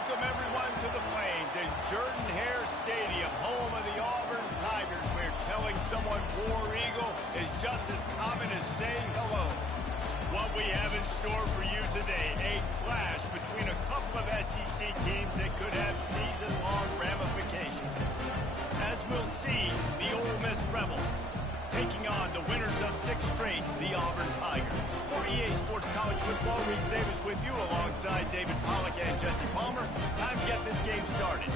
Welcome, everyone, to the Plains in Jordan-Hare Stadium, home of the Auburn Tigers, where telling someone War Eagle is just as common as saying hello. What we have in store for you today, a clash between a couple of SEC teams that could have season-long ramifications. As we'll see, the Ole Miss Rebels taking on the winners of 6 straight, the Auburn Tigers. For EA Sports College Football, Reese Davis with you alongside David Pollack and Jesse Palmer. Time to get this game started.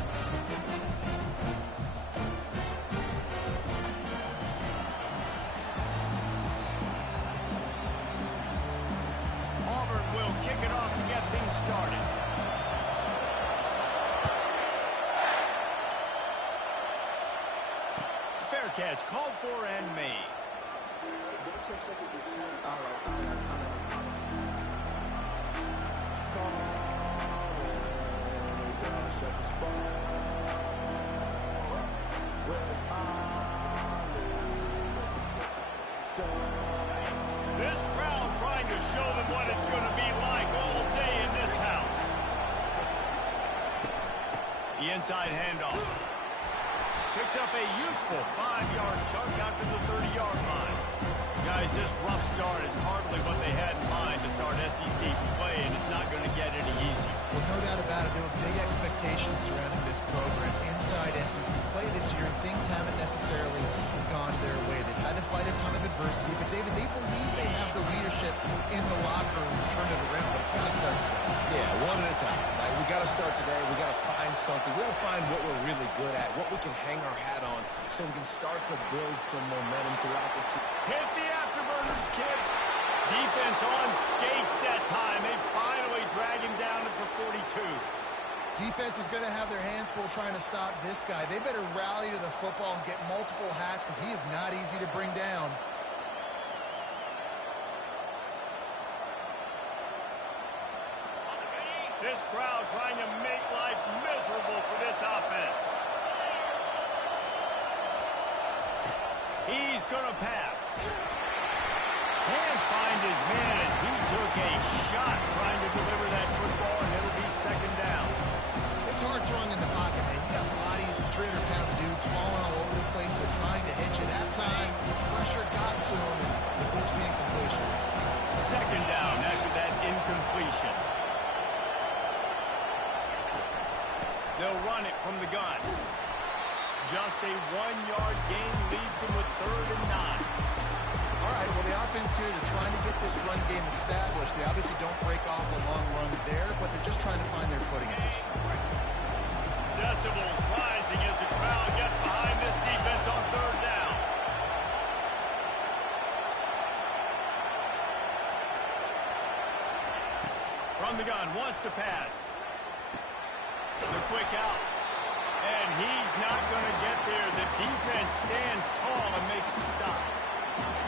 Auburn will kick it off to get things started. Fair catch called for and made. This crowd trying to show them what it's going to be like all day in this house. The inside handoff. Picks up a useful 5-yard chunk after the 30-yard line. Guys, this rough start is hardly what they had in mind to start SEC play, and it's not going to get any easier. Well, no doubt about it. There were big expectations surrounding this program inside SEC play this year, and things haven't necessarily gone their way. They've had to fight a ton of adversity, but, David, they believe they have the leadership in the locker room to turn it around, but it's got to start today. Yeah, one at a time. Like, we got to start today. We got to find something. We got to find what we're really good at, what we can hang our hat on, so we can start to build some momentum throughout the season. Hit the afterburners, kid. Defense on skates that time. They finally drag him down at the 42. Defense is going to have their hands full trying to stop this guy. They better rally to the football and get multiple hats because he is not easy to bring down. This crowd trying to make life miserable for this offense. He's going to pass. Can't find his man as he took a shot trying to deliver that football, and it'll be second down. It's hard throwing in the pocket, man. You got bodies and 300-pound dudes falling all over the place. They're trying to hit you. That time, pressure got to him and forced the incompletion. Second down after that incompletion. They'll run it from the gun. Just a 1-yard gain leaves them with 3rd and 9. All right, well, the offense here, they're trying to get this run game established. They obviously don't break off a long run there, but they're just trying to find their footing at this point. Decibels rising as the crowd gets behind this defense on 3rd down. From the gun, wants to pass. The quick out. And he's not going to get there. The defense stands tall and makes the stop.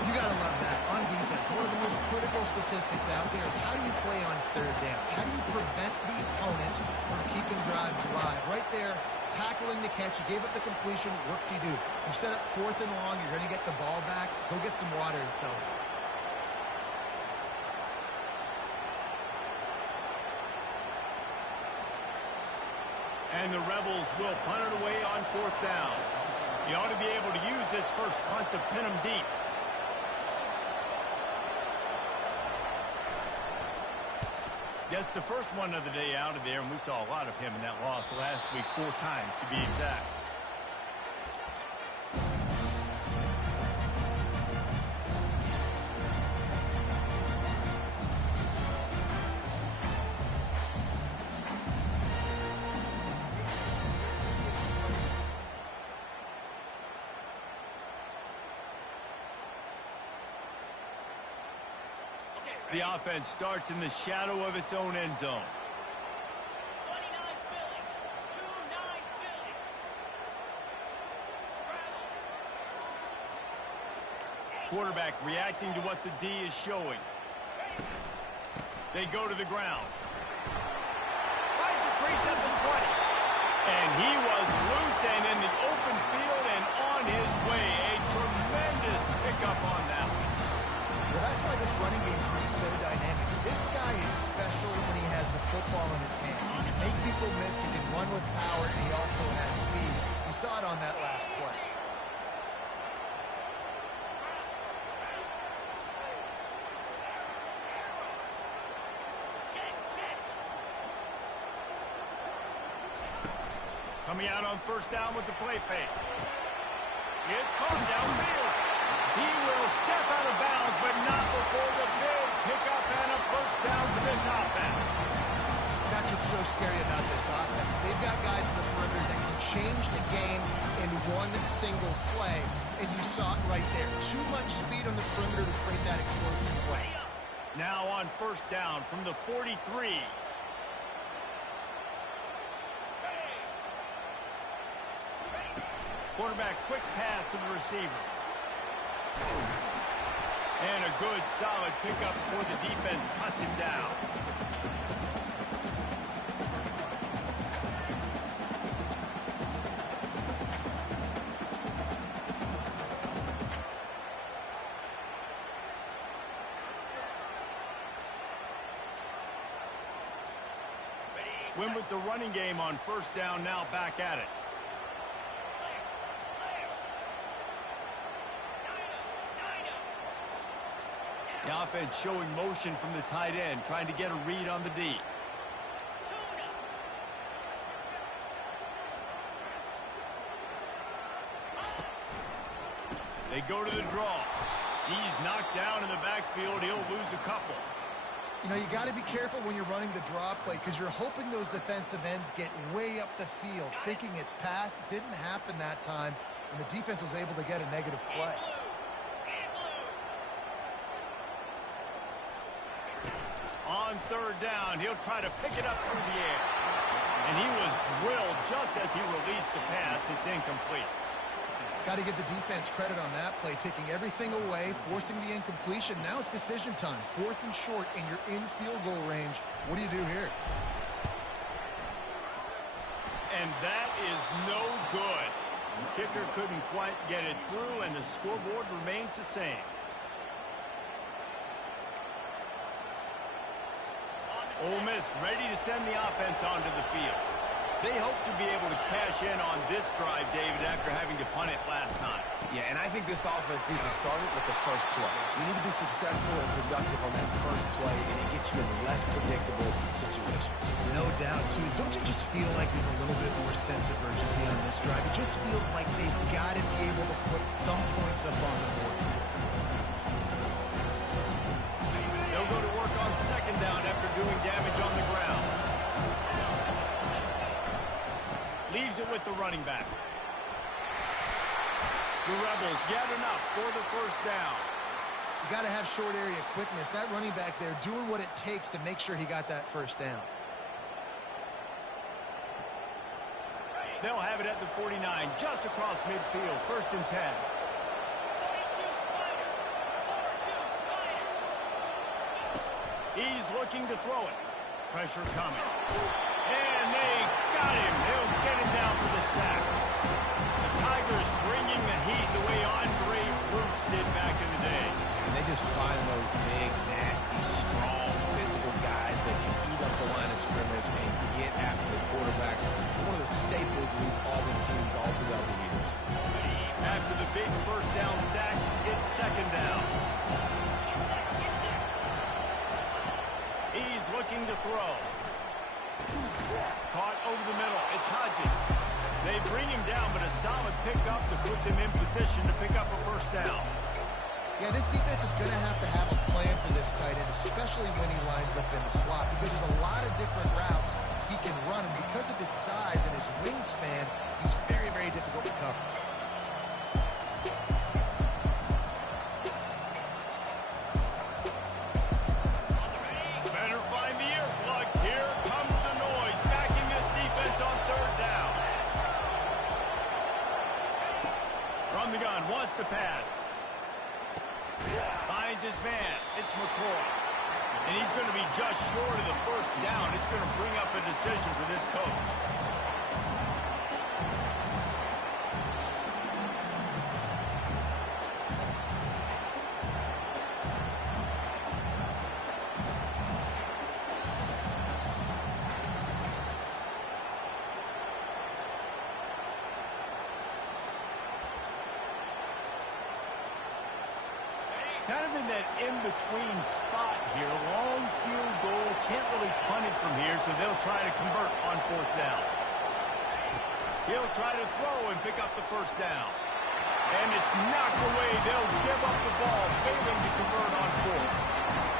You got to love that. On defense, one of the most critical statistics out there is how do you play on 3rd down? How do you prevent the opponent from keeping drives alive? Right there, tackling the catch. You gave up the completion. What do you do? You set up 4th and long. You're going to get the ball back. Go get some water and sell it. And the Rebels will punt it away on 4th down. You ought to be able to use this first punt to pin them deep. Gets the first one of the day out of there, and we saw a lot of him in that loss last week, 4 times to be exact. The offense starts in the shadow of its own end zone. Quarterback reacting to what the D is showing. They go to the ground. Finds a crease at the 20. And he was loose and in the open field and on his way. A tremendous pickup on that one. Well, that's why this running game is so dynamic. This guy is special when he has the football in his hands. He can make people miss also has speed. You saw it on that last play. Coming out on first down with the play fake. It's caught downfield. He will step out of bounds, but not before the big pickup and a first down for this offense. That's what's so scary about this offense. They've got guys in the perimeter that can change the game in one single play, and you saw it right there. Too much speed on the perimeter to create that explosive play. Now on first down from the 43. Quarterback quick pass to the receiver. And a good, solid pickup before the defense cuts him down. Win with the running game on first down, now back at it. The offense showing motion from the tight end, trying to get a read on the D. They go to the draw. He's knocked down in the backfield. He'll lose a couple. You know, you got to be careful when you're running the draw play because you're hoping those defensive ends get way up the field, thinking it's pass. Didn't happen that time, and the defense was able to get a negative play. On third down, he'll try to pick it up through the air. And he was drilled just as he released the pass. It's incomplete. Got to give the defense credit on that play, taking everything away, forcing the incompletion. Now it's decision time. 4th and short, and you're in field goal range. What do you do here? And that is no good. The kicker couldn't quite get it through, and the scoreboard remains the same. Ole Miss ready to send the offense onto the field. They hope to be able to cash in on this drive, David, after having to punt it last time. Yeah, and I think this offense needs to start it with the first play. You need to be successful and productive on that first play, and it gets you in less predictable situations. No doubt, too. Don't you just feel like there's a little bit more sense of urgency on this drive? It just feels like they've got to be able to put some points up on the board. They'll go to work on second down after doing damage on the ground. Leaves it with the running back. The Rebels get enough for the first down. You got to have short area quickness. That running back there doing what it takes to make sure he got that first down. They'll have it at the 49, just across midfield, 1st and 10. He's looking to throw it. Pressure coming. And they got him. They'll get him down for the sack. The Tigers bringing the heat the way Andre Bruce did back in the day. And they just find those big, nasty, strong, physical guys that can eat up the line of scrimmage and get after the quarterbacks. It's one of the staples of these Auburn teams all throughout the years. After the big first down sack, it's second down. He's looking to throw. Caught over the middle. It's Hodges. They bring him down, but a solid pickup to put them in position to pick up a first down. Yeah, this defense is going to have a plan for this tight end, especially when he lines up in the slot, because there's a lot of different routes he can run, and because of his size and his wingspan, he's very, very difficult to cover. Better find the earplugs. Here comes the noise, backing this defense on third down. From the gun, wants to pass. Finds his man. It's McCoy. And he's going to be just short of the first down. It's going to bring up a decision for this coach. in-between spot here. Long field goal. Can't really punt it from here, so they'll try to convert on 4th down. He'll try to throw and pick up the 1st down. And it's knocked away. They'll give up the ball, failing to convert on 4th.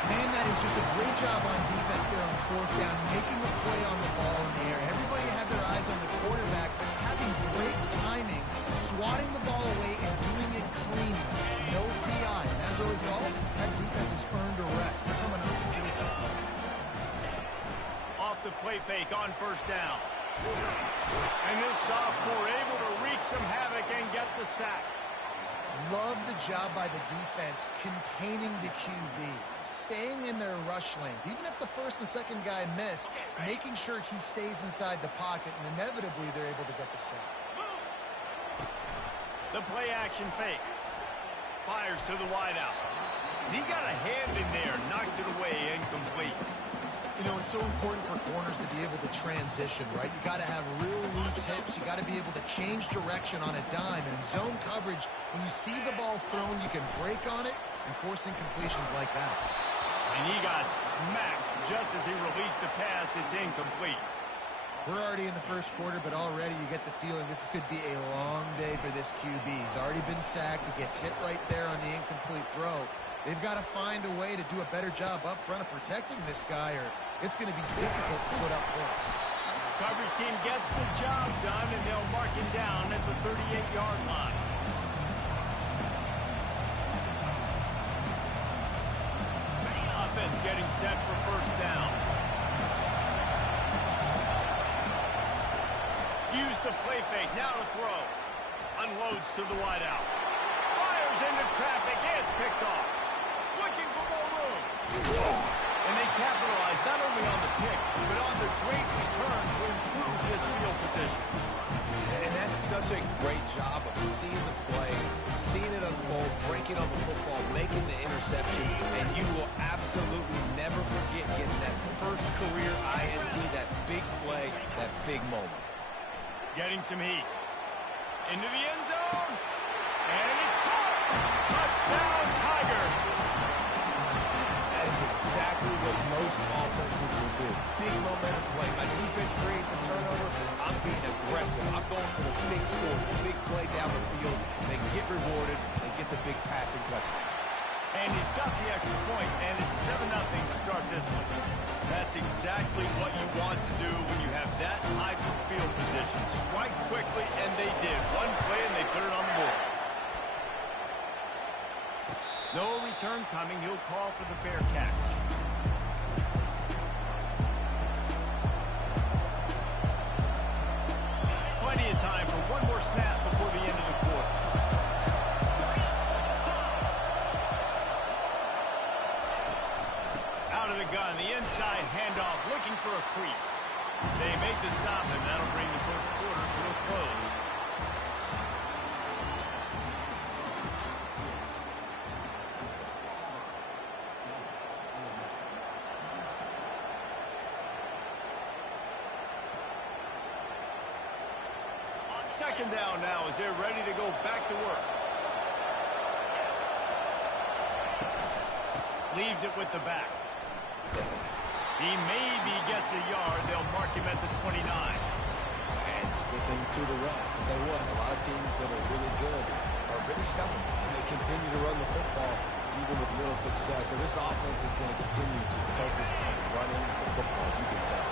Man, that is just a great job on defense there on 4th down, making a play on the ball in the air. Everybody had their eyes on the quarterback, but having great timing, swatting the ball away and doing it cleanly. No PI. And as a result, that defense has earned a rest. They're coming off the field. Off the play fake on 1st down. And this sophomore able to wreak some havoc and get the sack. Love the job by the defense containing the QB, staying in their rush lanes. Even if the 1st and 2nd guy miss, making sure he stays inside the pocket, and inevitably they're able to get the sack. The play action fake. Fires to the wideout. He got a hand in there, knocks it away, incomplete. You know, it's so important for corners to be able to transition, right? You got to have real loose hips. You got to be able to change direction on a dime. And in zone coverage, when you see the ball thrown, you can break on it and force incompletions like that. And he got smacked just as he released the pass. It's incomplete. We're already in the 1st quarter, but already you get the feeling this could be a long day for this QB. He's already been sacked. He gets hit right there on the incomplete throw. They've got to find a way to do a better job up front of protecting this guy, or it's going to be difficult to put up points. Coverage team gets the job done, and they'll mark him down at the 38-yard line. Offense getting set for 1st down. Use the play fake, now to throw. Unloads to the wideout. Fires into traffic, it's picked off. Looking for more room. And they capitalize not only on the pick, but on the great return to improve this field position. And that's such a great job of seeing the play, seeing it unfold, breaking on the football, making the interception, and you will absolutely never forget getting that first career INT, that big play, that big moment. Getting some heat. Into the end zone. And it's caught. Touchdown, Tiger. That is exactly what most offenses will do. Big momentum play. My defense creates a turnover. I'm being aggressive. I'm going for the big score, the big play down the field. They get rewarded. They get the big passing touchdown. And he's got the extra point, and it's 7-0 to start this one. That's exactly what you want to do when you have that high field position. Strike quickly, and they did. One play, and they put it on the board. No return coming. He'll call for the fair catch. Plenty of time for one more snap before the end of the quarter. Out of the gun, the inside handoff, looking for a crease. They make the stop, and that'll bring the 1st quarter to a close. Second down now as they're ready to go back to work. Leaves it with the back. He maybe gets a yard. They'll mark him at the 29. And sticking to the run. I'll tell you what, a lot of teams that are really good are really stubborn, and they continue to run the football even with little success. So this offense is going to continue to focus on running the football. You can tell.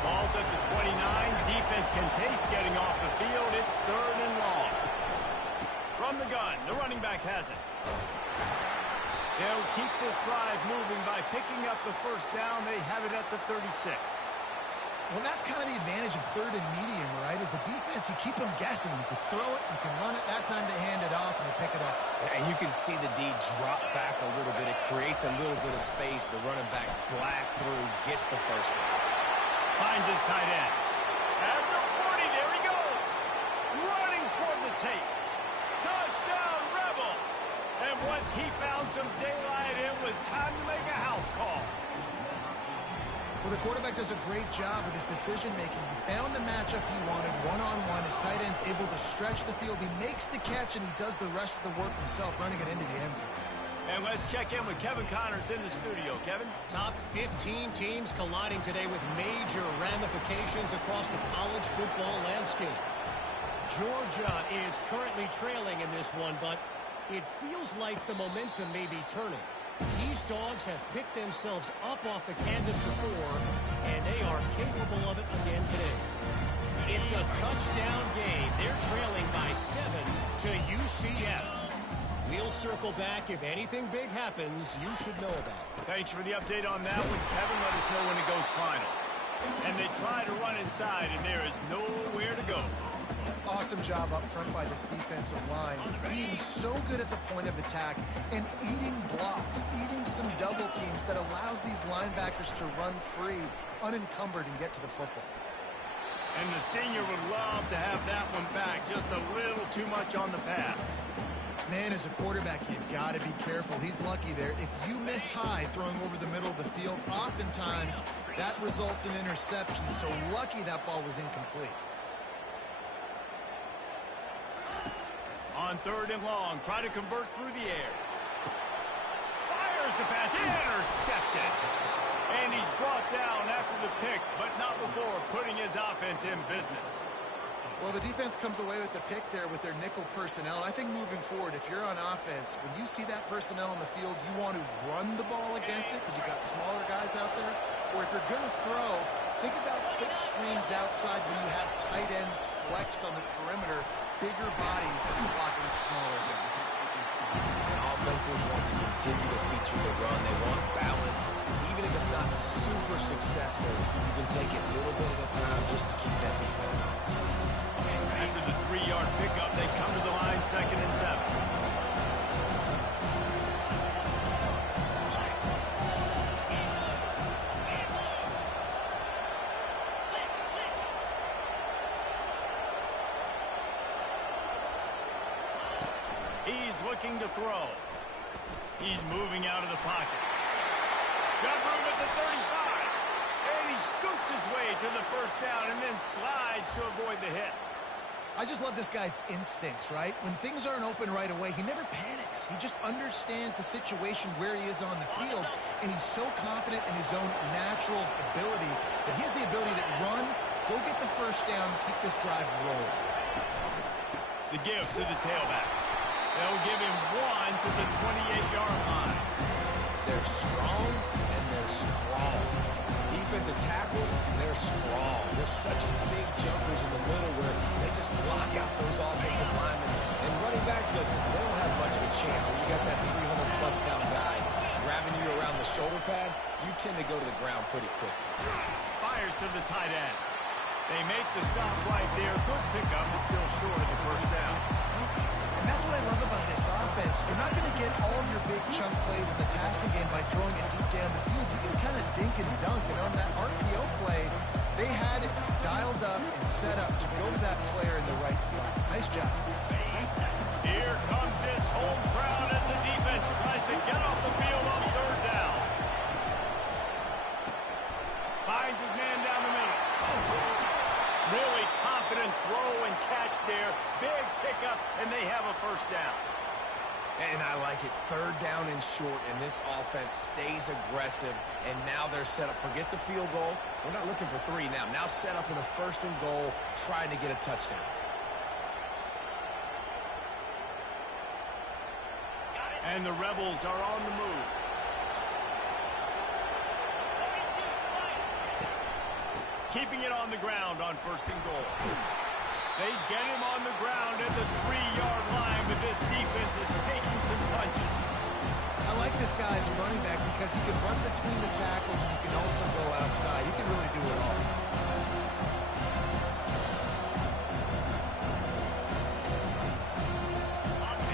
Ball's at the 29. Defense can taste getting off the field. It's 3rd and long. From the gun, the running back has it. They'll keep this drive moving by picking up the 1st down. They have it at the 36. Well, that's kind of the advantage of 3rd and medium, right? Is the defense, you keep them guessing. You can throw it, you can run it. That time they hand it off and they pick it up. And you can see the D drop back a little bit. It creates a little bit of space. The running back blasts through, gets the 1st down. Finds his tight end. At the 40, there he goes. Running toward the tape. Touchdown, Rebels. And once he found some daylight, it was time to make a house call. Well, the quarterback does a great job with his decision-making. He found the matchup he wanted, one-on-one. His tight end's able to stretch the field. He makes the catch, and he does the rest of the work himself, running it into the end zone. And let's check in with Kevin Connors in the studio. Kevin? Top 15 teams colliding today with major ramifications across the college football landscape. Georgia is currently trailing in this one, but it feels like the momentum may be turning. These dogs have picked themselves up off the canvas before, and they are capable of it again today. It's a touchdown game. They're trailing by 7 to UCF. We'll circle back. If anything big happens, you should know about it. Thanks for the update on that one, Kevin. Let us know when it goes final. And they try to run inside, and there is nowhere to go. Awesome job up front by this defensive line. Being so good at the point of attack and eating blocks, eating some double teams that allows these linebackers to run free, unencumbered, and get to the football. And the senior would love to have that one back. Just a little too much on the pass. Man, as a quarterback, you've got to be careful. He's lucky there. If you miss high throwing over the middle of the field, oftentimes that results in interception. So lucky that ball was incomplete. On 3rd and long, try to convert through the air. Fires the pass, intercepted. And he's brought down after the pick, but not before putting his offense in business. Well, the defense comes away with the pick there with their nickel personnel. I think moving forward, if you're on offense, when you see that personnel on the field, you want to run the ball against it because you've got smaller guys out there. Or if you're going to throw, think about quick screens outside when you have tight ends flexed on the perimeter, bigger bodies and blocking smaller guys. And offenses want to continue to feature the run. They want balance. Even if it's not super successful, you can take it a little bit at a time just to keep that defense honest. After the 3-yard pickup, they come to the line, 2nd and 7. He's looking to throw. He's moving out of the pocket. Got room at the 35. And he scoots his way to the 1st down and then slides to avoid the hit. I just love this guy's instincts, right? When things aren't open right away, he never panics. He just understands the situation where he is on the field, and he's so confident in his own natural ability that he has the ability to run, go get the 1st down, keep this drive rolling. The give to the tailback. They'll give him 1 to the 28-yard line. They're strong and they're strong. Defensive tackles, they're strong. They're such big jumpers in the middle where they just lock out those offensive linemen. And running backs, listen, they don't have much of a chance. When you got that 300-plus pound guy grabbing you around the shoulder pad, you tend to go to the ground pretty quickly. Fires to the tight end. They make the stop right there. Good pickup, but still short of the 1st down. And that's what I love about this offense. You're not going to get all of your big chunk plays in the passing game by throwing it deep down the field. You can kind of dink and dunk. And on that RPO play, they had it dialed up and set up to go to that player in the right flat. Nice job. Here comes this home crowd as the defense tries to get off the field on 3rd down. Finds his man down the middle. Really confident throw and catch there. Big pickup, and they have a 1st down. And I like it. 3rd down and short, and this offense stays aggressive. And now they're set up. Forget the field goal. We're not looking for 3 now. Now set up in a 1st and goal, trying to get a touchdown. And the Rebels are on the move. Keeping it on the ground on 1st and goal. They get him on the ground at the 3-yard line, but this defense is taking some punches. I like this guy as a running back because he can run between the tackles and he can also go outside. He can really do it all.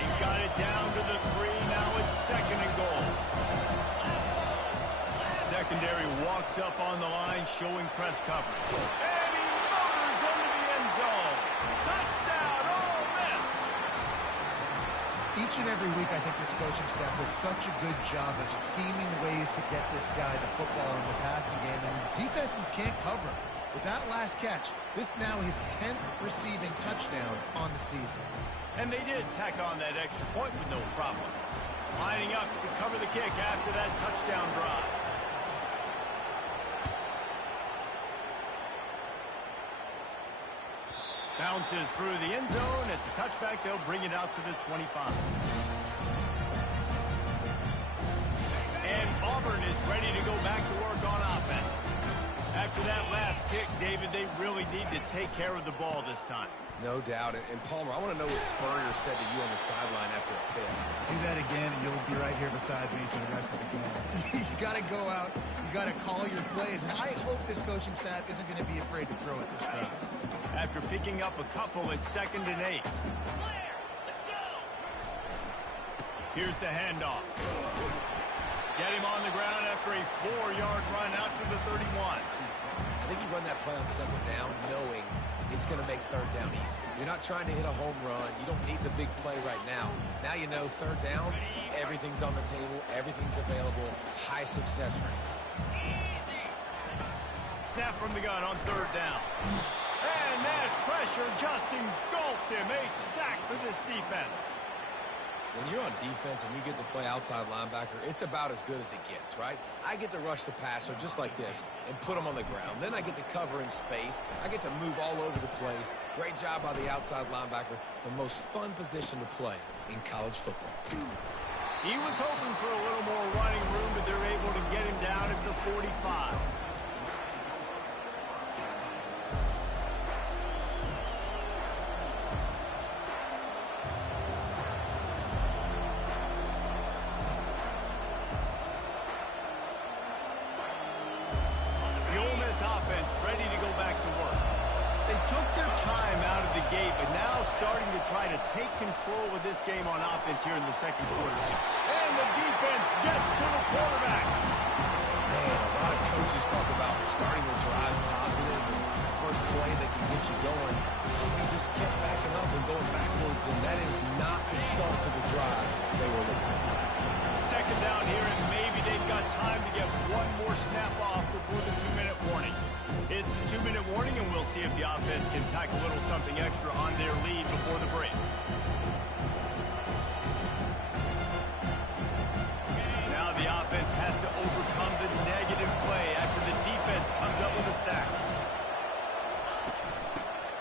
He got it down to the 3. Now it's 2nd and goal. Secondary walks up on the line, showing press coverage. And he motors into the end zone. Touchdown, Ole Miss! Each and every week, I think this coaching staff does such a good job of scheming ways to get this guy the football in the passing game, and defenses can't cover him. With that last catch, this now his 10th receiving touchdown on the season. And they did tack on that extra point with no problem. Lining up to cover the kick after that touchdown drive. Bounces through the end zone. It's a touchback. They'll bring it out to the 25. And Auburn is ready to go back to work on offense. After that last kick, David, they really need to take care of the ball this time. No doubt. And Palmer, I want to know what Spurrier said to you on the sideline after a pick. Do that again, and you'll be right here beside me for the rest of the game. You got to go out. You got to call your plays. And I hope this coaching staff isn't going to be afraid to throw at this crowd. After picking up a couple, it's 2nd and 8. Here's the handoff. Get him on the ground after a 4-yard run out to the 31. I think you run that play on 2nd down knowing it's going to make 3rd down easy. You're not trying to hit a home run. You don't need the big play right now. Now you know 3rd down, everything's on the table, everything's available, high success rate. Snap from the gun on 3rd down. And that pressure just engulfed him. A sack for this defense. When you're on defense and you get to play outside linebacker, it's about as good as it gets, right? I get to rush the passer just like this and put him on the ground. Then I get to cover in space. I get to move all over the place. Great job by the outside linebacker. The most fun position to play in college football. He was hoping for a little more running room, but they're able to get him down at the 45. Offense ready to go back to work. They took their time out of the gate, but now starting to try to take control of this game on offense here in the 2nd quarter. And the defense gets to the quarterback. Man, a lot of coaches talk about starting the drive positive and the first play that can get you going. You just kept backing up and going backwards, and that is not the start to the drive they were looking for. 2nd down here, and maybe they've got time to get one more snap off before the 2-minute warning. It's the 2-minute warning, and we'll see if the offense can tack a little something extra on their lead before the break. Now the offense has to overcome the negative play after the defense comes up with a sack.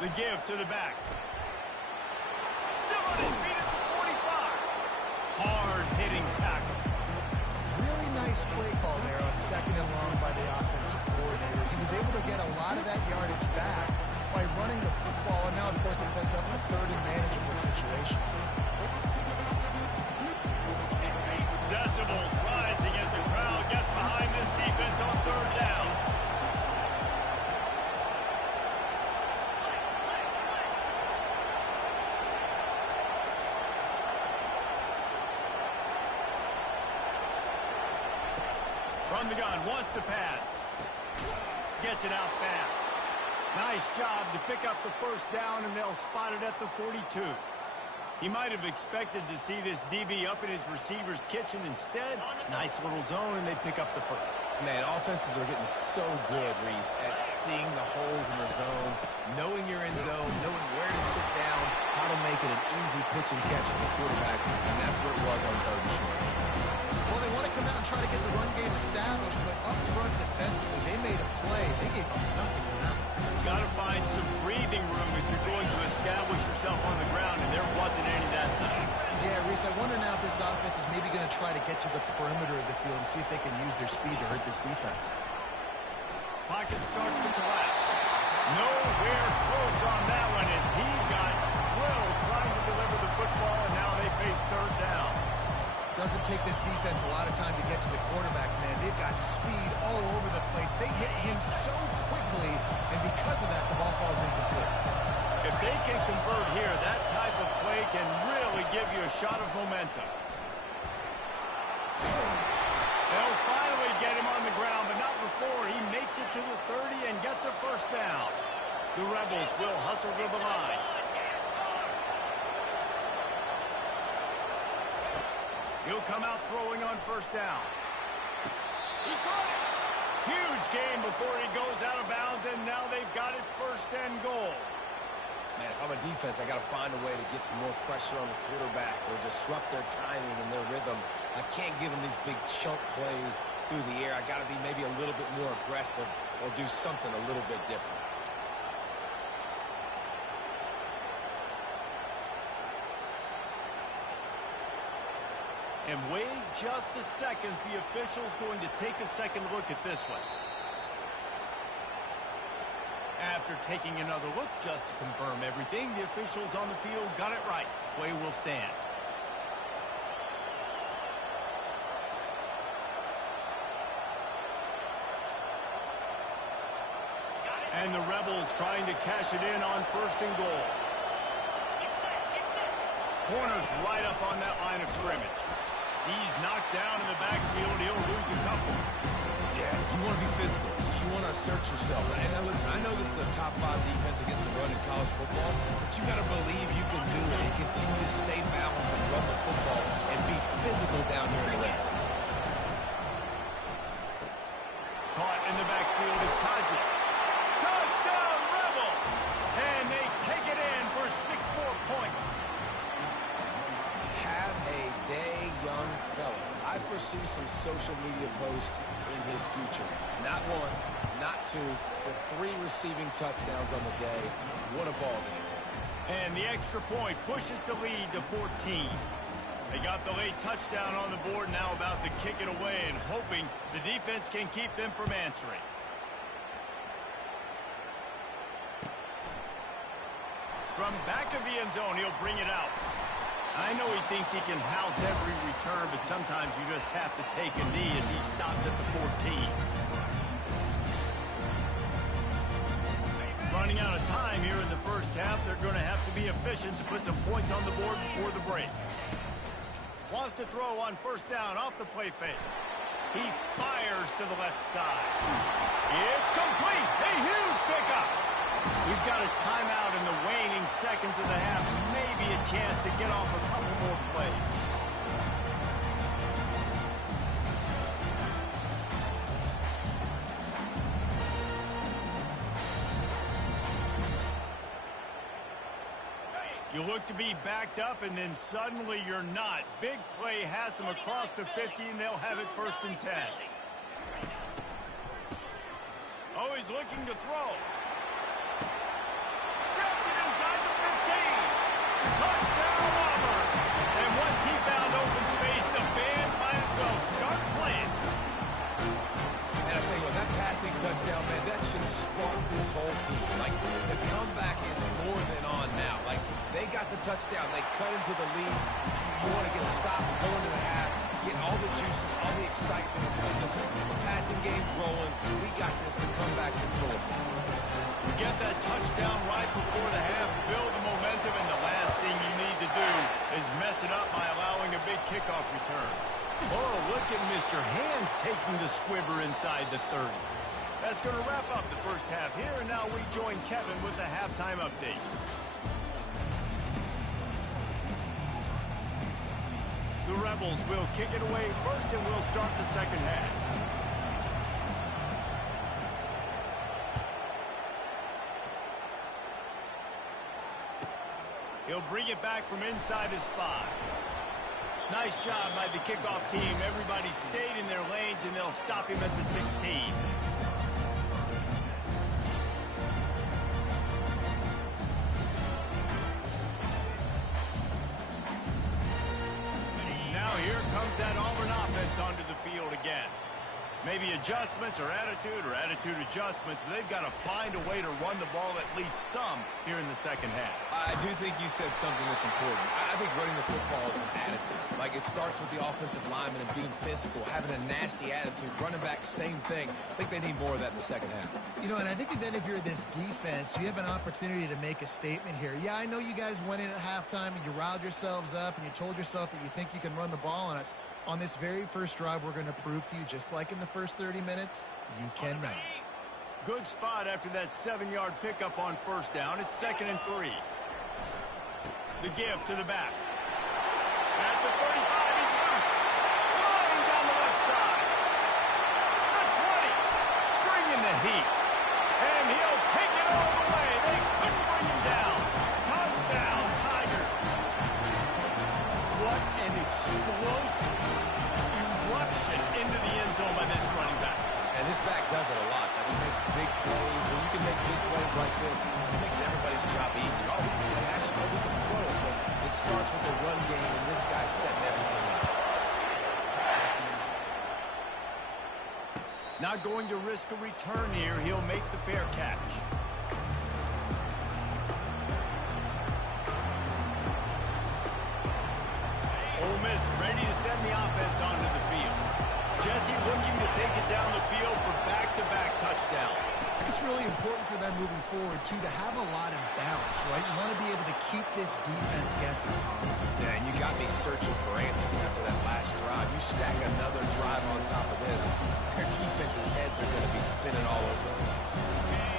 The give to the back. Still on his feet at the 45. Hard-hitting tackle. Really nice play call there on 2nd and long by the offensive coordinator. He was able to get a lot of that yardage back by running the football, and now, of course, it sets up a 3rd and manageable situation. Decibels rising as the crowd gets behind this defense on 3rd down. From the gun, wants to pass. Gets it out fast. Nice job to pick up the 1st down, and they'll spot it at the 42. He might have expected to see this DB up in his receiver's kitchen. Instead, nice little zone, and they pick up the 1st. Man, offenses are getting so good, Reese, at seeing the holes in the zone, knowing you're in zone, knowing where to sit down, how to make it an easy pitch and catch for the quarterback, and that's what it was on 3rd and short. Well, they want to come out and try to get the run game established, but up front defensively, they made a play. They gave up nothing on that. Got to find some breathing room if you're going to establish yourself on the ground, and there wasn't any that time. Yeah, Reese, I wonder now if this offense is maybe going to try to get to the perimeter of the field and see if they can use their speed to hurt this defense. Pocket starts to collapse. Nowhere close on that one as he got drilled trying to deliver the football, and now they face 3rd down. Doesn't take this defense a lot of time to get to the quarterback, man. They've got speed all over the place. They hit him so quickly, and because of that, the ball falls incomplete. If they can convert here, that type of play can really give you a shot of momentum. They'll finally get him on the ground, but not before he makes it to the 30 and gets a 1st down. The Rebels will hustle to the line. He'll come out throwing on 1st down. He caught it. Huge gain before he goes out of bounds, and now they've got it 1st and goal. Man, if I'm a defense, I got to find a way to get some more pressure on the quarterback or disrupt their timing and their rhythm. I can't give them these big chunk plays through the air. I got to be maybe a little bit more aggressive or do something a little bit different. And wait just a second. The official's going to take a second look at this one. After taking another look just to confirm everything, the officials on the field got it right. Play will stand. And the Rebels trying to cash it in on 1st and goal. Corner's right up on that line of scrimmage. He's knocked down in the backfield. He'll lose a couple. Yeah, you want to be physical. You want to assert yourself. And now listen, I know this is a top 5 defense against the run in college football, but you got to believe you can do it and continue to stay balanced and run the football and be physical down here in the red zone. Caught in the backfield is Hodges. Touchdown, Rebels! And they take it in for 6 more points. Have a day, young fella. I foresee some social media posts in his future. Not 1, not 2, but 3 receiving touchdowns on the day. What a ball game. And the extra point pushes the lead to 14. They got the late touchdown on the board, now about to kick it away and hoping the defense can keep them from answering. From back of the end zone, he'll bring it out. I know he thinks he can house every return, but sometimes you just have to take a knee as he stopped at the 14. Running out of time here in the first half, they're going to have to be efficient to put some points on the board before the break. Wants to throw on 1st down off the play fake. He fires to the left side. It's complete. A huge pickup. We've got a timeout in the waning seconds of the half. Maybe a chance to get off a couple more plays. You look to be backed up, and then suddenly you're not. Big play has them across the 50, and they'll have it 1st and 10. Oh, he's looking to throw. Inside the 15. Touchdown, Auburn. And once he found open space, the band might as well start playing. And I tell you what, that passing touchdown, man, that should spark this whole team. Like, the comeback is more than on now. Like, they got the touchdown. They cut into the lead. You want to get a stop, go into the half, get all the juices, all the excitement. And listen, the passing game's rolling. We got this. The comeback's in full effect. Get that touchdown right before the half, build the momentum, and the last thing you need to do is mess it up by allowing a big kickoff return. Oh, look at Mr. Hands taking the squibber inside the 30. That's going to wrap up the first half here, and now we join Kevin with the halftime update. The Rebels will kick it away first, and we'll start the second half. He'll bring it back from inside his 5. Nice job by the kickoff team. Everybody stayed in their lanes, and they'll stop him at the 16. Now here comes that Auburn offense onto the field again. Maybe adjustments or attitude adjustments, but they've got to find a way to run the ball at least some here in the second half. I do think you said something that's important. I think running the football is an attitude. Like, it starts with the offensive lineman and being physical, having a nasty attitude. Running back, same thing. I think they need more of that in the second half. You know, and I think then if you're this defense, you have an opportunity to make a statement here. Yeah, I know you guys went in at halftime and you riled yourselves up and you told yourself that you think you can run the ball on us. On this very first drive, we're going to prove to you, just like in the first 30 minutes, you cannot. Good spot after that 7-yard pickup on 1st down. It's 2nd and 3. The give to the back. At the 35, he's loose. Flying down the left side. The 20. Bringing the heat. And he'll take it all the way. They couldn't bring him down. Touchdown, Tigers. What an explosive make big plays like this, it makes everybody's job easier. Oh, we can play action. Oh, we can throw it. But it starts with the run game, and this guy's setting everything up. Not going to risk a return here. He'll make the fair catch. Ole Miss ready to send the offense onto the field. Jesse looking to take it down the field for back-to-back touchdowns. It's really important for them moving forward, too, to have a lot of balance, right? You want to be able to keep this defense guessing. Yeah, and you got me searching for answers after that last drive. You stack another drive on top of this, their defense's heads are going to be spinning all over the place.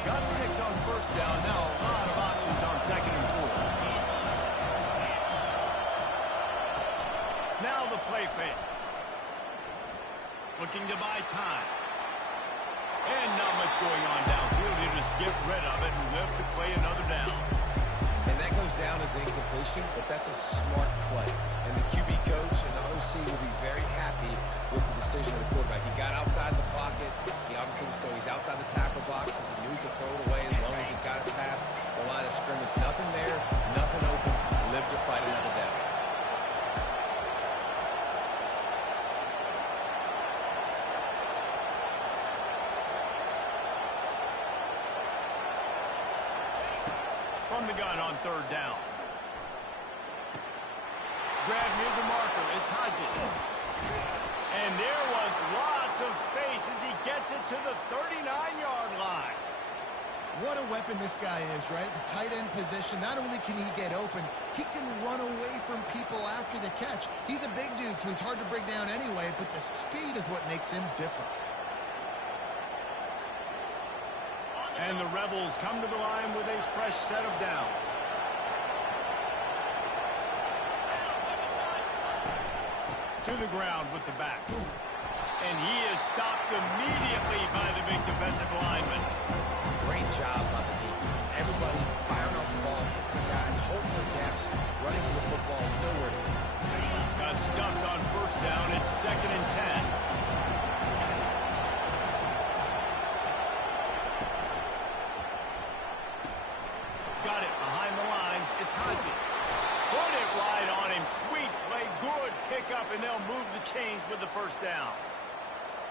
Got 6 on first down. Now a lot of options on 2nd and 4. Now the play fake. Looking to buy time. And not much going on downfield. He'll just get rid of it and live to play another down. And that goes down as incompletion, but that's a smart play. And the QB coach and the OC will be very happy with the decision of the quarterback. He got outside the pocket. He obviously was so he's outside the tackle box. He knew he could throw it away as long as he got it past the line of scrimmage. Nothing there, nothing open. Live to fight another down. From the gun on 3rd down. Grab near the marker is Hodges. And there was lots of space as he gets it to the 39-yard line. What a weapon this guy is, right? The tight end position, not only can he get open, he can run away from people after the catch. He's a big dude, so he's hard to bring down anyway, but the speed is what makes him different. And the Rebels come to the line with a fresh set of downs. To the ground with the back. And he is stopped immediately by the big defensive lineman. Great job by the defense. Everybody firing off the ball, hitting the guys, holding their gaps, running to the football, nowhere to go. Got stuffed on first down. It's 2nd and 10. Got it behind the line. It's Hodges. Put it right on him. Sweet play. Good pickup, and they'll move the chains with the first down.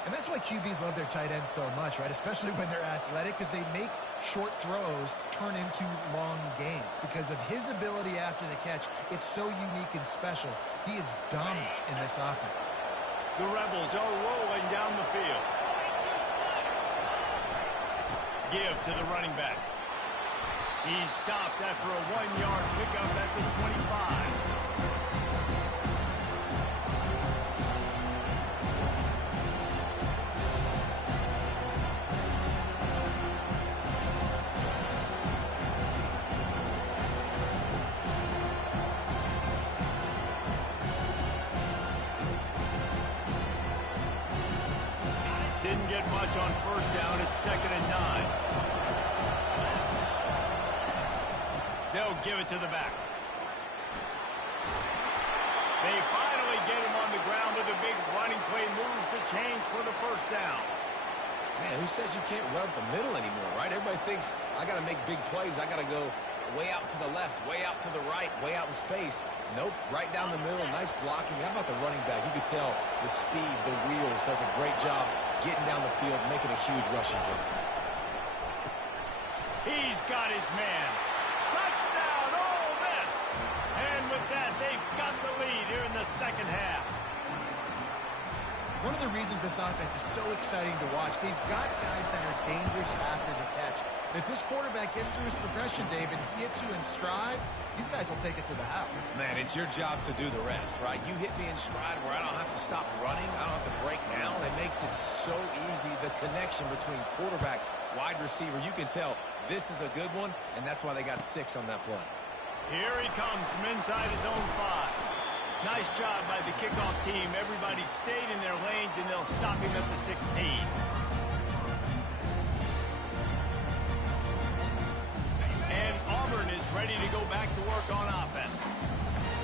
And that's why QBs love their tight ends so much, right? Especially when they're athletic, because they make short throws turn into long gains. Because of his ability after the catch, it's so unique and special. He is dominant in this offense. The Rebels are rolling down the field. Give to the running back. He's stopped after a 1-yard pickup at the 25. Didn't get much on first down. It's 2nd and 9. They'll give it to the back. They finally get him on the ground with a big running play. Moves the chains for the first down. Man, who says you can't run up the middle anymore, right? Everybody thinks, I got to make big plays. I got to go way out to the left, way out to the right, way out in space. Nope, right down the middle. Nice blocking. How about the running back? You could tell the speed, the wheels, does a great job getting down the field, making a huge rushing play. He's got his man. Touchdown, Ole Miss! And with that, they've got the lead here in the second half. One of the reasons this offense is so exciting to watch, they've got guys that are dangerous after the catch. And if this quarterback gets through his progression, David, hits you in stride, these guys will take it to the house. Man, it's your job to do the rest, right? You hit me in stride where I don't have to stop running. I don't have to break down. It makes it so easy, the connection between quarterback, wide receiver. You can tell this is a good one, and that's why they got 6 on that play. Here he comes from inside his own 5. Nice job by the kickoff team. Everybody stayed in their lanes, and they'll stop him at the 16. And Auburn is ready to go back to work on offense.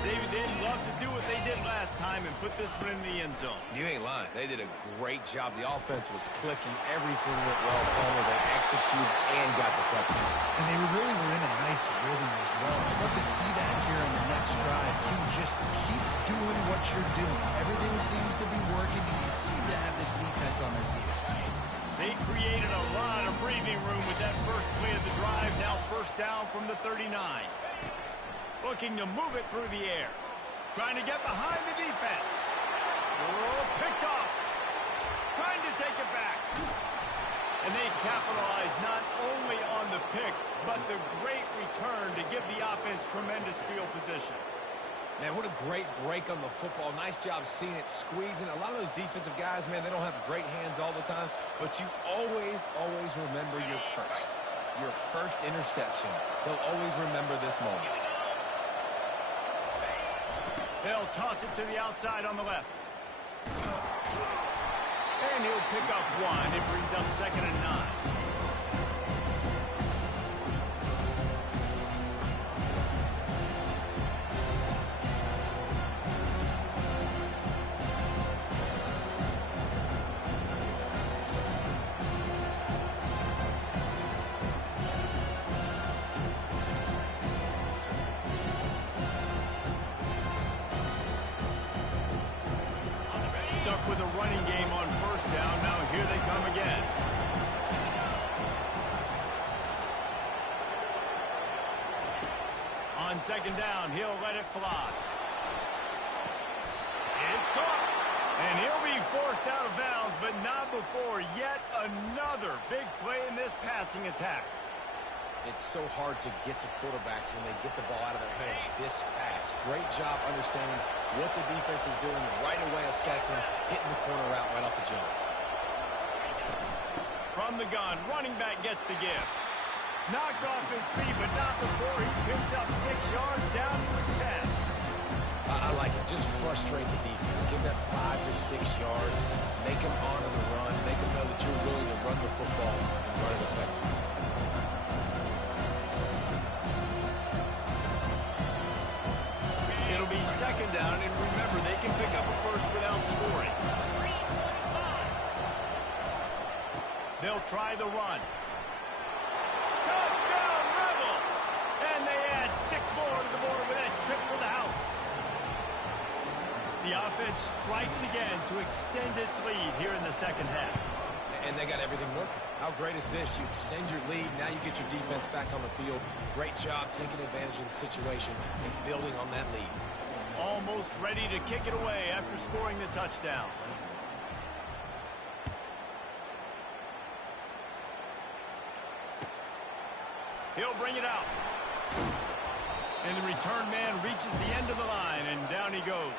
David, they'd love to do what they did last time and put this one in the end zone. You ain't lying. They did a great job. The offense was clicking. Everything went well. Palmer, they executed and got the touchdown. And they really were in a nice rhythm as well. I'd love to see that here on the next drive, too. Just keep doing what you're doing. Everything seems to be working, and you seem to have this defense on their feet. They created a lot of breathing room with that first play of the drive. Now first down from the 39. Looking to move it through the air. Trying to get behind the defense. Oh, picked off. Trying to take it back. And they capitalize not only on the pick, but the great return to give the offense tremendous field position. Man, what a great break on the football. Nice job seeing it, squeezing. A lot of those defensive guys, man, they don't have great hands all the time, but you always remember your first interception. They'll always remember this moment. They'll toss it to the outside on the left. And he'll pick up one. It brings up 2nd and 9. Stuck with a running game on first down. Now here they come again. On 2nd down, he'll let it fly. It's caught. And he'll be forced out of bounds, but not before yet another big play in this passing attack. It's so hard to get to quarterbacks when they get the ball out of their hands this fast. Great job understanding what the defense is doing, right away assessing, hitting the corner route right off the jump. From the gun, running back gets the give. Knocked off his feet, but not before he picks up 6 yards down to the 10. I like it. Just frustrate the defense. Give that 5 to 6 yards. Make them honor the run. Make them know that you're willing to run the football and run it effectively. It'll be 2nd down, and remember, they can pick up a first without scoring. They'll try the run. Touchdown, Rebels! And they add 6 more to the board with that trip to the house. The offense strikes again to extend its lead here in the 2nd half. And they got everything working. How great is this? You extend your lead. Now you get your defense back on the field. Great job taking advantage of the situation and building on that lead. Almost ready to kick it away after scoring the touchdown. He'll bring it out. And the return man reaches the end of the line, and down he goes.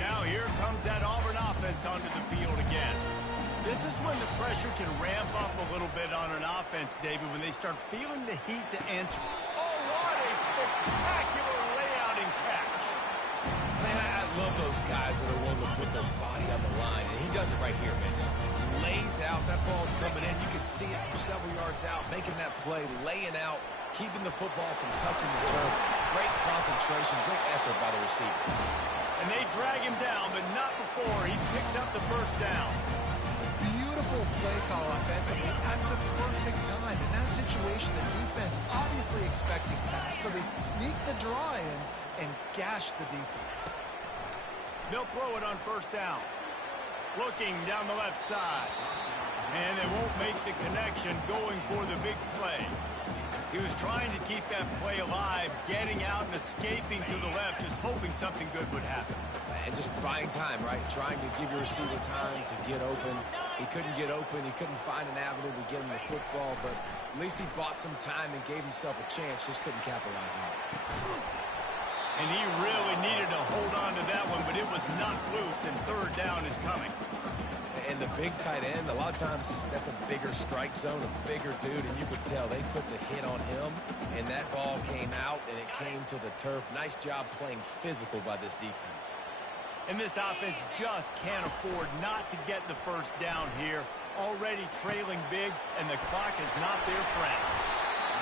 Now here comes that Auburn offense onto the field again. This is when the pressure can ramp up a little bit on an offense, David, when they start feeling the heat to answer. Oh, what a spectacular layout and catch. Man, I love those guys that are willing to put their body on the line. And he does it right here, man. Just lays out. That ball's coming in. You can see it from several yards out, making that play, laying out, keeping the football from touching the turf. Great concentration, great effort by the receiver. And they drag him down, but not before he picks up the first down. Beautiful play call offensively at the perfect time. In that situation, the defense obviously expecting pass, so they sneak the draw in and gash the defense. They'll throw it on first down. Looking down the left side. And they won't make the connection going for the big play. He was trying to keep that play alive, getting out and escaping to the left, just hoping something good would happen. And just buying time, right? Trying to give your receiver time to get open. He couldn't get open. He couldn't find an avenue to get him the football, but at least he bought some time and gave himself a chance. Just couldn't capitalize on it. And he really needed to hold on to that one, but it was knocked loose, and third down is coming. And the big tight end, a lot of times that's a bigger strike zone, a bigger dude, and you could tell they put the hit on him, and that ball came out, and it came to the turf. Nice job playing physical by this defense. And this offense just can't afford not to get the first down here. already trailing big, and the clock is not their friend.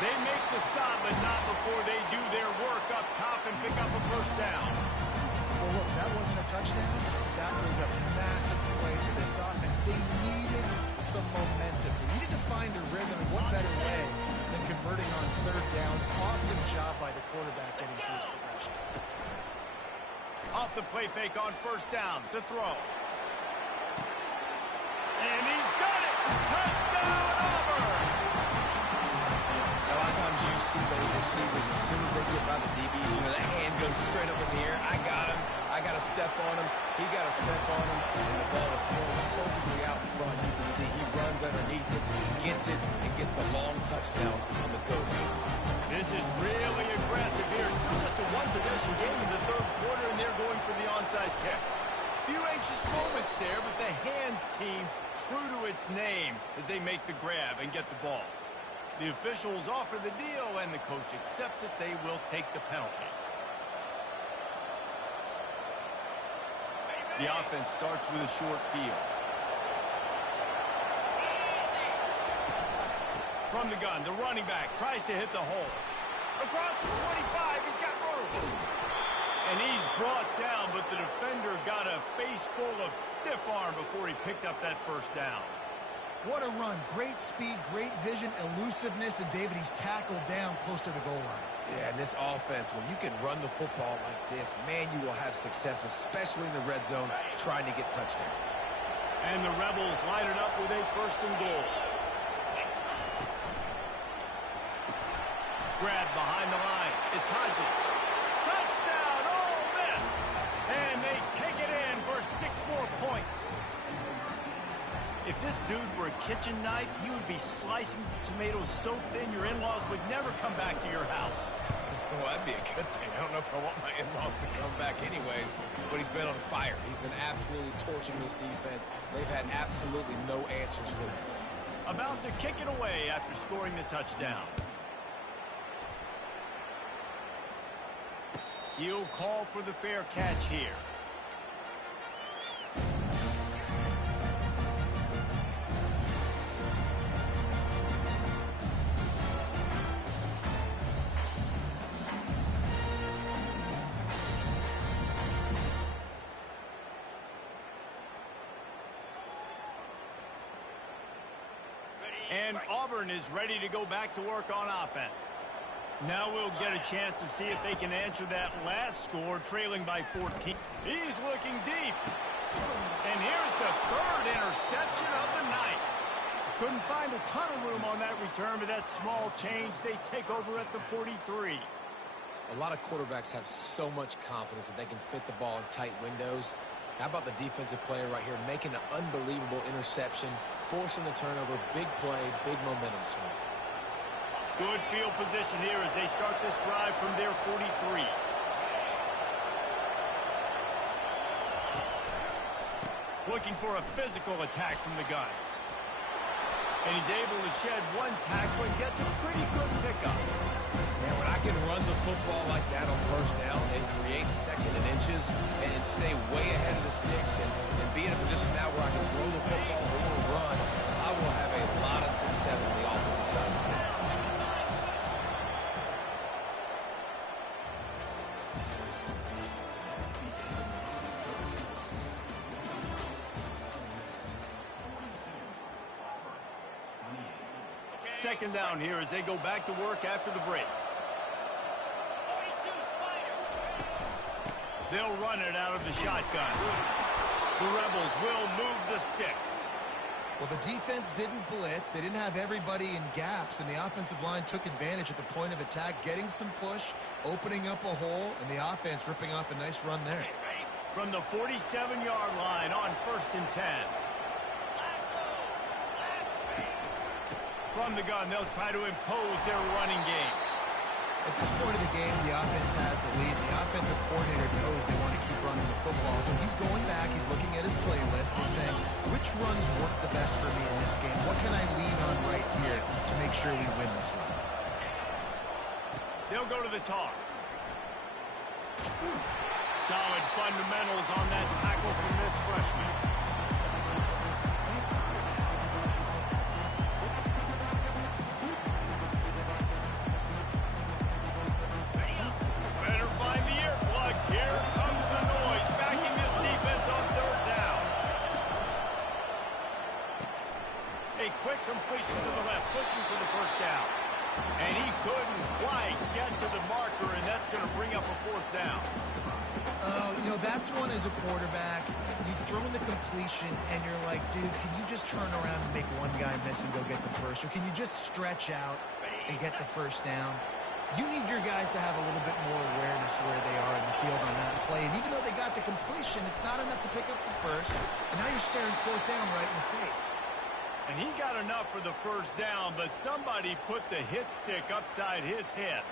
They make the stop, but not before they do their work up top and pick up a first down. Well, look, that wasn't a touchdown. That was a massive play for this offense. They needed some momentum. They needed to find a rhythm, and what better way than converting on third down. Awesome job by the quarterback getting through his progression. Off the play fake on first down to throw. And he's got it! Touchdown, Auburn! A lot of times you see those receivers, as soon as they get by the DBs, you know, that hand goes straight up in the air. I got him. I got to step on him. He got to step on him. And the ball is thrown perfectly out in front. You can see he runs underneath it, gets it, and gets the long touchdown on the go route. This is really aggressive here. Still just a one-possession game in the third quarter, and they're going for the onside kick. Few anxious moments there, but the hands team true to its name as they make the grab and get the ball. The officials offer the deal, and the coach accepts it. They will take the penalty. The offense starts with a short field. From the gun, the running back tries to hit the hole. Across the 25, he's got room. And he's brought down, but the defender got a face full of stiff arm before he picked up that first down. What a run. Great speed, great vision, elusiveness, and David, he's tackled down close to the goal line. Yeah, and this offense, when you can run the football like this, man, you will have success, especially in the red zone, trying to get touchdowns. And the Rebels line it up with a first and goal. Grab behind the line. It's Hodges. Touchdown, Ole Miss! And they take it in for 6 more points. If this dude were a kitchen knife, you would be slicing tomatoes so thin your in-laws would never come back to your house. Well, that'd be a good thing. I don't know if I want my in-laws to come back anyways, but he's been on fire. He's been absolutely torching this defense. They've had absolutely no answers for him. About to kick it away after scoring the touchdown. He'll call for the fair catch here. And Auburn is ready to go back to work on offense. Now we'll get a chance to see if they can answer that last score, trailing by 14. He's looking deep. And here's the third interception of the night. Couldn't find a ton of room on that return, but that small change, they take over at the 43. A lot of quarterbacks have so much confidence that they can fit the ball in tight windows. How about the defensive player right here making an unbelievable interception, forcing the turnover, big play, big momentum swing. Good field position here as they start this drive from their 43. Looking for a physical attack from the gun. And he's able to shed one tackle and gets a pretty good pickup. Man, when I can run the football like that on first down and create second and inches and stay way ahead of the sticks and be in a position now where I can throw the football or run, I will have a lot of success on the offensive side of the ball. Second down here as they go back to work after the break. They'll run it out of the shotgun. The Rebels will move the sticks. Well, the defense didn't blitz. They didn't have everybody in gaps, and the offensive line took advantage at the point of attack, getting some push, opening up a hole, and the offense ripping off a nice run there. From the 47-yard line on 1st and 10. From the gun, they'll try to impose their running game. At this point of the game, the offense has the lead. The offensive coordinator knows they want to keep running the football, so he's going back, he's looking at his playlist and saying, which runs work the best for me in this game? What can I lean on right here to make sure we win this one? They'll go to the toss. Solid fundamentals on that tackle from this freshman. quick completion to the left, looking for the first down. And he couldn't quite get to the marker, and that's going to bring up a fourth down. You know, that's one as a quarterback. You've thrown the completion, and you're like, dude, can you just turn around and make one guy miss and go get the first? Or can you just stretch out and get the first down? You need your guys to have a little bit more awareness where they are in the field on that play. And even though they got the completion, it's not enough to pick up the first. And now you're staring fourth down right in the face. And he got enough for the first down, but somebody put the hit stick upside his head.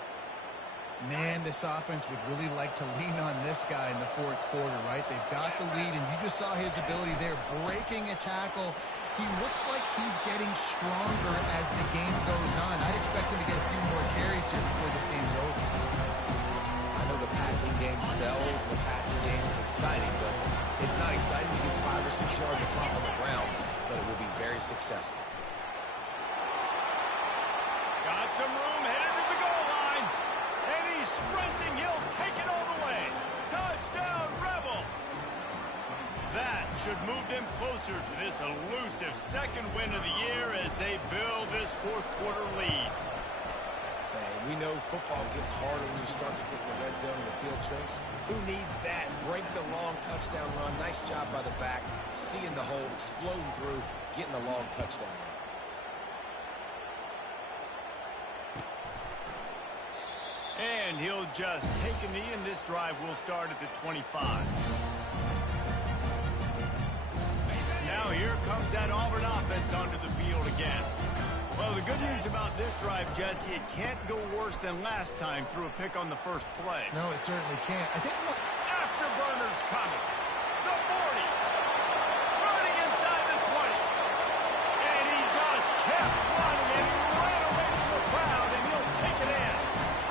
Man, this offense would really like to lean on this guy in the fourth quarter, right? They've got the lead, and you just saw his ability there, breaking a tackle. He looks like he's getting stronger as the game goes on. I'd expect him to get a few more carries here before this game's over. I know the passing game sells, the passing game is exciting, but it's not exciting to get 5 or 6 yards of pop on the ground, but it will be very successful. Got some room, headed to the goal line. And he's sprinting. He'll take it all the way. Touchdown, Rebels. That should move them closer to this elusive second win of the year as they build this fourth quarter lead. Man, we know football gets harder when you start to get in the red zone and the field shrinks. Who needs that? Break the long touchdown run. Nice job by the back. Seeing the hole, exploding through, getting the long touchdown run. And he'll just take a knee, and this drive will start at the 25. Now here comes that Auburn offense onto the field again. Well, the good news about this drive, Jesse, it can't go worse than last time through a pick on the first play. No, it certainly can't. I think Afterburners coming. The 40. Running inside the 20. And he just kept running, and he ran away from the crowd, and he'll take it in.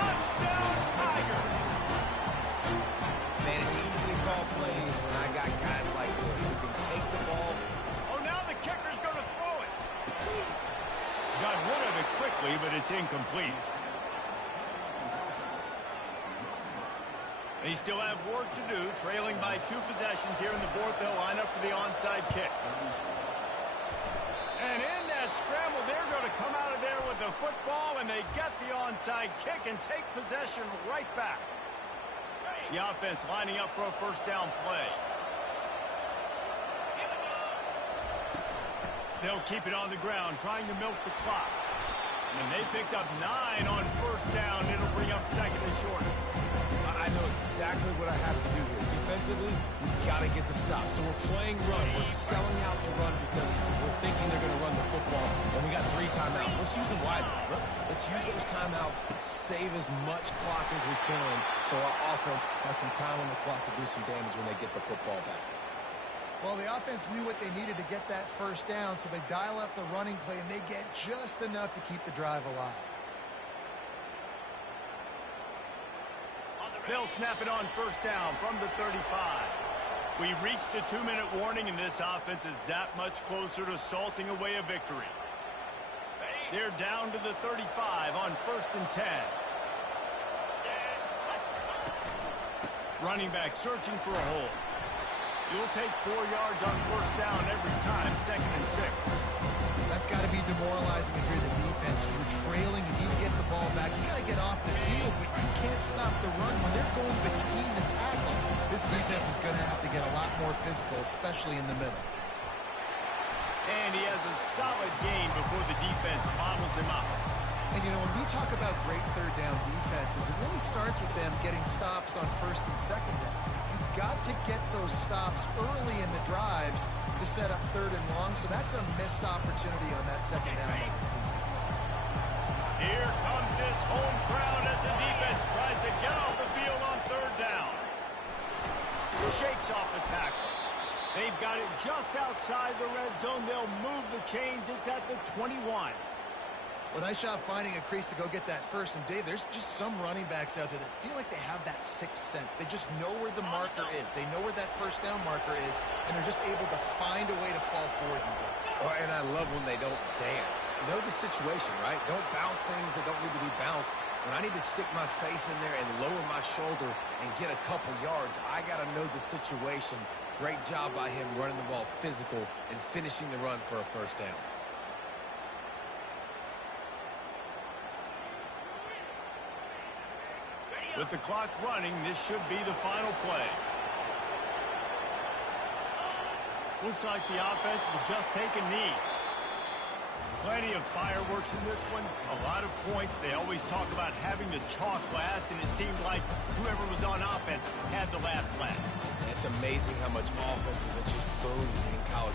Touchdown, Tigers. Man, it's easy to call plays when I got guys like this who can take the ball. Oh, now the kicker's going to throw it. Got rid of it quickly, but it's incomplete. They still have work to do, trailing by 2 possessions here in the fourth. They'll line up for the onside kick. And in that scramble, they're going to come out of there with the football, and they get the onside kick and take possession right back. The offense lining up for a first down play. They'll keep it on the ground, trying to milk the clock. And they picked up 9 on first down. It'll bring up second and short. I know exactly what I have to do here. Defensively, we've got to get the stop. So we're playing run. We're selling out to run because we're thinking they're going to run the football. And we got 3 timeouts. Let's use them wisely. Let's use those timeouts, save as much clock as we can so our offense has some time on the clock to do some damage when they get the football back. Well, the offense knew what they needed to get that first down, so they dial up the running play, and they get just enough to keep the drive alive. They'll snap it on first down from the 35. We've reached the 2-minute warning, and this offense is that much closer to salting away a victory. They're down to the 35 on first and 10. Running back searching for a hole. You'll take 4 yards on first down every time, second and 6. That's got to be demoralizing to hear the defense. You're trailing, you need to get the ball back. You got to get off the field, but you can't stop the run when they're going between the tackles. This defense is going to have to get a lot more physical, especially in the middle. And he has a solid game before the defense bottles him up. And, you know, when we talk about great third down defenses, it really starts with them getting stops on first and second down. You've got to get those stops early in the drives to set up third and long, so that's a missed opportunity on that second down by this defense. Here comes this home crowd as the defense tries to get off the field on third down. Shakes off the tackle. They've got it just outside the red zone. They'll move the chains. It's at the 21. Well, nice job finding a crease to go get that first. And, Dave, there's just some running backs out there that feel like they have that sixth sense. They just know where the marker is. They know where that first down marker is, and they're just able to find a way to fall forward and get it. Oh, and I love when they don't dance. Know the situation, right? Don't bounce things that don't need to be bounced. When I need to stick my face in there and lower my shoulder and get a couple yards, I got to know the situation. Great job by him running the ball physical and finishing the run for a first down. With the clock running, this should be the final play. Looks like the offense will just take a knee. Plenty of fireworks in this one. A lot of points. They always talk about having the chalk last, and it seemed like whoever was on offense had the last laugh. It's amazing how much offense is just booming in college